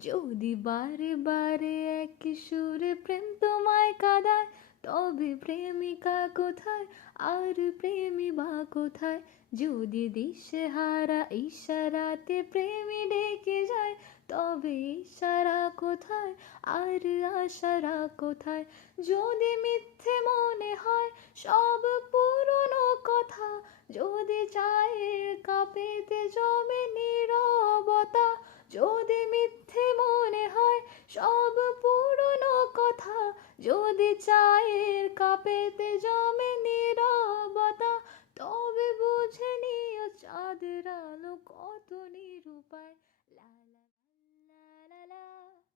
যদি বারে বারে একই সুরে প্রেম তোমায় কাঁদায়, তবে প্রেমিকা কোথায় আর প্রেমী বা কোথায়? যদি দিশেহারা ইশারাতে প্রেমী ডেকে যায়, তবে ইশারা কোথায় আর আশারা কোথায়? যদি মিথ্যে মনে হয় সব পুরনো কথা, যদি চায়ের কাপেতে জমে নীরবতা, যদি মিথ্যে মনে হয় সব পুরনো কথা, যদি চায়ের কাপেতে জমে নীরবতা, তবে বুঝে নিও চাঁদের আলো কত নিরুপায়। লা লা লা লা লা।